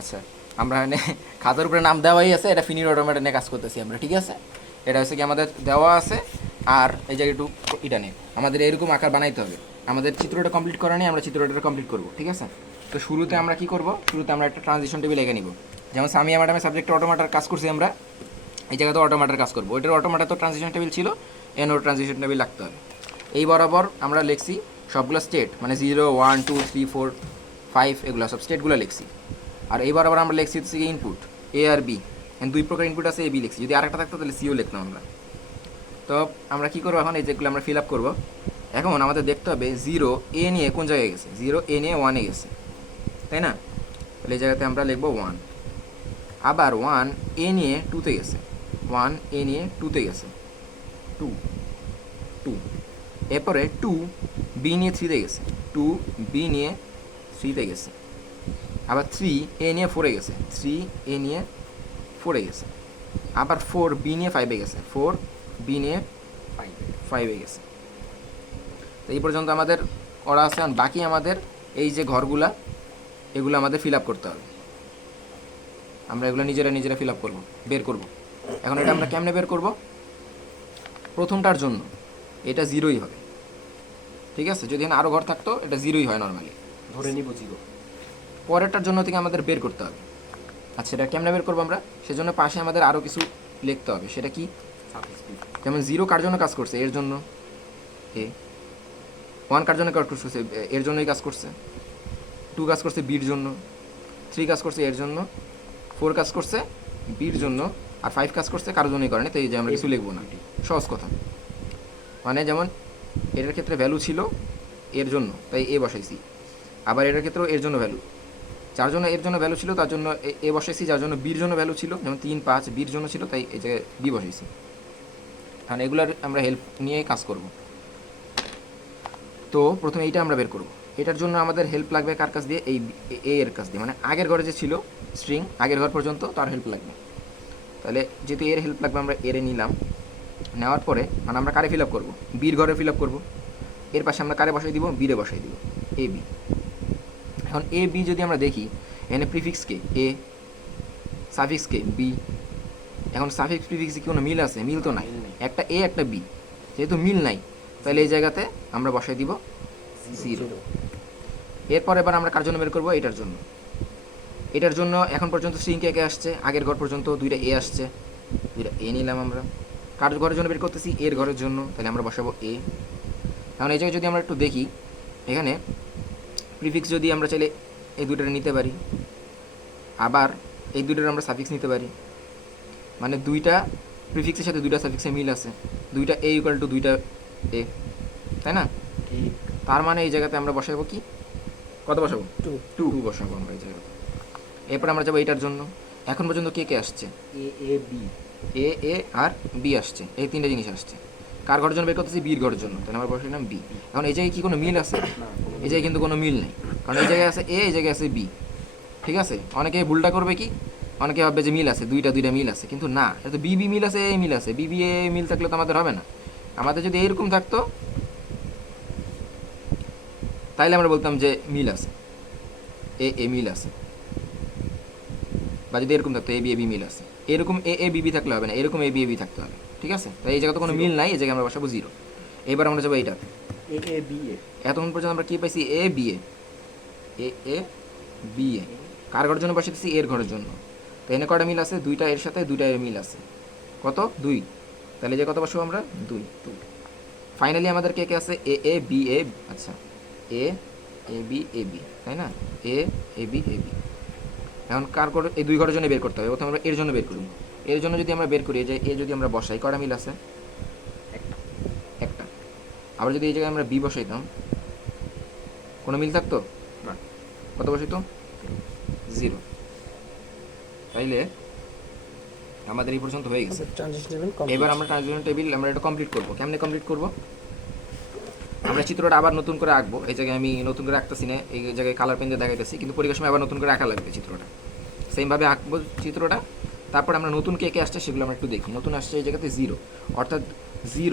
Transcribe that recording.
আচ্ছা, আমরা এখানে খাতার উপরে নাম দেওয়াই আছে, এটা ফিনিট অটোমেটা নিয়ে কাজ করতেছি আমরা, ঠিক আছে। এটা হচ্ছে কি আমাদের দেওয়া আছে, আর এই জায়গায় একটু এটা নিয়ে আমাদের এরকম আকার বানাইতে হবে। আমাদের চিত্রটা কমপ্লিট করা নিয়ে আমরা চিত্রটা কমপ্লিট করব, ঠিক আছে। তো শুরুতে আমরা কি করব, শুরুতে আমরা একটা ট্রানজিশন টেবিল এঁকে নিব। যেমন সামিয়া ম্যাডামের সাবজেক্টে অটোমেটার কাজ করছি আমরা, এই জায়গাতে অটোমেটার কাজ করবো। ওইটার অটোমেটা তো ট্রানজিশন টেবিল ছিল, এনও ট্রানজিশন টেবিল লাগতে হবে। এই বরাবর আমরা লিখছি সবগুলো স্টেট, মানে 0 1 2 3 4 5 এগুলো সব স্টেটগুলো লিখছি। আর এই বরাবর আমরা লিখছি হচ্ছে ইনপুট এ আর বি, দুই প্রকার ইনপুট আছে, এ বি লিখছি। যদি আরেকটা থাকতো তাহলে সিও লিখতাম আমরা। তো আমরা কী করবো এখন, এই যেগুলো আমরা ফিল আপ করবো। এখন আমাদের দেখতে হবে 0 এ নিয়ে কোন জায়গায় গেছে, 0 এ নিয়ে 1-এ গেছে, তাই না। তাহলে এই জায়গাতে আমরা লিখবো 1। আবার 1 এ নিয়ে 2-তে গেছে, 1 এ নিয়ে 2-তে গেছে, 2 2। এরপরে 2 বি নিয়ে 3-তে গেছে, 2 বি নিয়ে 3-তে গেছে। আবার 3 এ নিয়ে 4-এ গেছে, 3 এ নিয়ে 4-এ গেছে। আবার 4 বি নিয়ে 5-এ গেছে, 4 বি নিয়ে 5-এ গেছে। তো এই পর্যন্ত আমাদের করা আছে। বাকি আমাদের এই যে ঘরগুলা, এগুলো আমাদের ফিল আপ করতে হবে। আমরা এগুলো নিজেরা ফিল আপ করবো, বের করব। এখন এটা আমরা কেমনে বের করব, প্রথমটার জন্য এটা 0ই হবে, ঠিক আছে। যদি এখানে আরও ঘর থাকতো এটা 0ই হয় নর্মালি, ধরে নিব 0। পরেরটার জন্য থেকে আমাদের বের করতে হবে। আচ্ছা, এটা কেমনে বের করবো আমরা, সেজন্য পাশে আমাদের আরও কিছু লিখতে হবে। সেটা কি, যেমন 0 কার জন্য কাজ করছে, এর জন্য এ। 1 কার জন্য কাজ করছে, এর জন্যই কাজ করছে। 2 কাজ করছে বির জন্য, 3 কাজ করছে এর জন্য, 4 কাজ করছে বির জন্য, আর 5 কাজ করছে কারোর জন্যই করেনি, তো এই যে আমরা কিছু লিখবো না, সহজ কথা। মানে যেমন এটার ক্ষেত্রে ভ্যালু ছিল এর জন্য, তাই এ বসাইছি। আবার এটার ক্ষেত্রেও এর জন্য ভ্যালু, যার জন্য এর জন্য ভ্যালু ছিল তার জন্য এ বসাইছি, যার জন্য বির জন্য ভ্যালু ছিল, যেমন 3 5 বির জন্য ছিল, তাই এই জায়গায় বি বসাইছি। কারণ এগুলার আমরা হেল্প নিয়ে কাজ করব। তো প্রথমে এইটা আমরা বের করব। এটার জন্য আমাদের হেল্প লাগবে কার কাছ দিয়ে, এই এ এর কাছ দিয়ে, মানে আগের ঘরে যে ছিল স্ট্রিং, আগের ঘর পর্যন্ত তার হেল্প লাগবে। তাহলে যেহেতু এর হেল্প লাগবে, আমরা এর নিলাম। নেওয়ার পরে মানে আমরা কারে ফিল আপ করবো, বির ঘরে ফিল আপ করবো। এর পাশে আমরা কারে বসাই দিব, বিরে বসাই দিব, এ বি। এখন এ বি যদি আমরা দেখি, এখানে প্রিফিক্সকে এ, সাফিক্সকে বি। এখন সাফিক্স প্রিফিক্সে কি কোনো মিল আছে, মিল তো নাই, একটা এ একটা বি, যেহেতু মিল নাই তাহলে এই জায়গাতে আমরা বসাই দিব 0। এরপর এবার আমরা কার জন্য বের করবো, এটার জন্য। এটার জন্য এখন পর্যন্ত স্ট্রিং কে আসছে, আগের ঘর পর্যন্ত 2টা এ আসছে, 2টা এ নিলাম আমরা। কার ঘরের জন্য বের করতেছি, এর ঘরের জন্য, তাহলে আমরা বসাবো এ। এখন এই জায়গায় যদি আমরা একটু দেখি, এখানে প্রিফিক্স যদি আমরা চাইলে এই দুইটার নিতে পারি, আবার এই দুইটার আমরা সাফিক্স নিতে পারি। মানে দুইটা প্রিফিক্সের সাথে দুইটা সাফিক্সের মিল আছে, 2টা এ ইকুয়াল টু 2টা এ, তাই না। তার মানে এই জায়গাতে আমরা বসাবো কি, কত বসাবো, 2 বসাবো আমরা এই জায়গাতে। এরপর আমরা যাবো এইটার জন্য। এখন পর্যন্ত কে কে আসছে, এ A B, A A R B আসছে, এই 3টে জিনিস আসছে। কার ঘরের জন্য বের করতেছি, বির ঘরের জন্য, তাহলে আমরা বসাইলাম বি। এখন এই জায়গায় কি কোনো মিল আছে, এই জায়গায় কিন্তু কোনো মিল নেই, কারণ এই জায়গায় আছে এ, এই জায়গায় আছে বি, ঠিক আছে। অনেকে ভুলটা করবে কি, অনেকে ভাববে যে মিল আছে, দুইটা মিল আছে, কিন্তু না, এটা তো বি বি মিল আছে, এ মিল আছে। বি বি এ মিল থাকলে তো আমাদের হবে না। আমাদের যদি এইরকম থাকতো তাইলে আমরা বলতাম যে মিল আছে, এ এ মিল আছে। বা যদি এরকম থাকতো এ বি এ বি মিল আছে, এরকম এ এ বি বি থাকলে হবে না, এরকম এ বি এ বি থাকতে হবে, ঠিক আছে। তাই এই জায়গায় তো কোনো মিল নাই, এই জায়গায় আমরা বসাবো 0। এবার আমরা যাবো এইটাতে। এ এ বি এ, এতক্ষণ পর্যন্ত আমরা কি পাইছি, A B A, A A B A. কার ঘরের জন্য বসাইতেছি, এর ঘরের জন্য। তো এনে কটা মিল আছে, 2টা এর সাথে 2টা এর মিল আছে, কত 2। তাহলে যে কত বসাবো আমরা, 2। ফাইনালি আমাদের কে কে আছে, এ এ বি এ, আচ্ছা এ এ বি এ বি, তাই না, এ এ বি এ বি। এখন কার করে এই 2 ঘরের জন্য বের করতে হবে, প্রথমে আমরা এর জন্য বের করি। এর জন্য যদি আমরা বের করি, যে এ যদি আমরা বসাই, কটা মিল আছে, একটা। আবার যদি এই জায়গায় আমরা বি বসাইতাম, কোনো মিল থাকতো না, কত বসাইতো, 0। তাইলে আমাদের এই পর্যন্ত হয়ে গেছে। এবার আমরা ট্রানজিশন টেবিল আমরা এটা কমপ্লিট করবো। কেমনে কমপ্লিট করবো, আমরা চিত্রটা আবার নতুন করে আঁকবো। এই জায়গায় আমি নতুন করে আঁকতেছি না, এই জায়গায় কালার পেন দিয়ে দেখাইতেছি, কিন্তু পরীক্ষার সময় আবার নতুন করে আঁকা লাগবে চিত্রটা। সেমভাবে আঁকবো চিত্রটা। তারপর আমরা নতুন কে কে আসছে সেগুলো আমরা একটু দেখি। নতুন আসছে এই জায়গাতে 0, অর্থাৎ 0